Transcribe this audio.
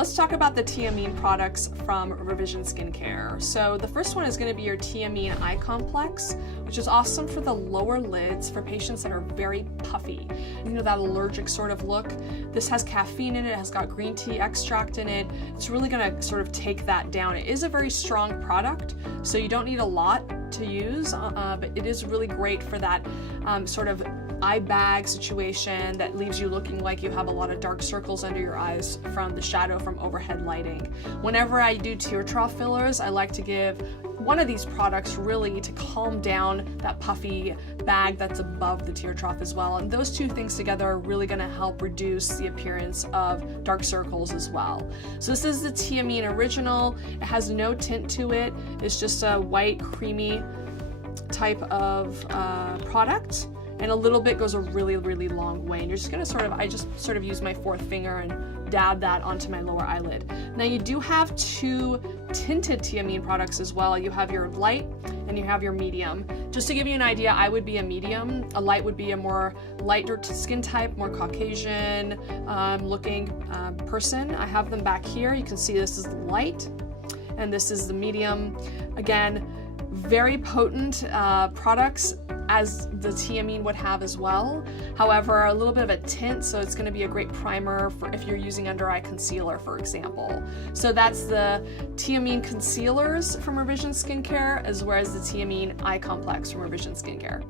Let's talk about the Teamine products from Revision Skincare. So the first one is going to be your Teamine Eye Complex, which is awesome for the lower lids for patients that are very puffy. You know, that allergic sort of look. This has caffeine in it, it has got green tea extract in it. It's really going to sort of take that down. It is a very strong product, so you don't need a lot to use, but it is really great for that sort of eye bag situation that leaves you looking like you have a lot of dark circles under your eyes from the shadow from overhead lighting. Whenever I do tear trough fillers, I like to give one of these products really to calm down that puffy bag that's above the tear trough as well. And those two things together are really going to help reduce the appearance of dark circles as well. So this is the Teamine Original. It has no tint to it. It's just a white, creamy type of product. And a little bit goes a really, really long way. And you're just gonna I just sort of use my fourth finger and dab that onto my lower eyelid. Now you do have two tinted Teamine products as well. You have your light and you have your medium. Just to give you an idea, I would be a medium. A light would be a more lighter skin type, more Caucasian looking person. I have them back here. You can see this is the light and this is the medium. Again, very potent products, as the Teamine would have as well. However, a little bit of a tint, so it's gonna be a great primer for if you're using under eye concealer, for example. So that's the Teamine concealers from Revision Skincare, as well as the Teamine Eye Complex from Revision Skincare.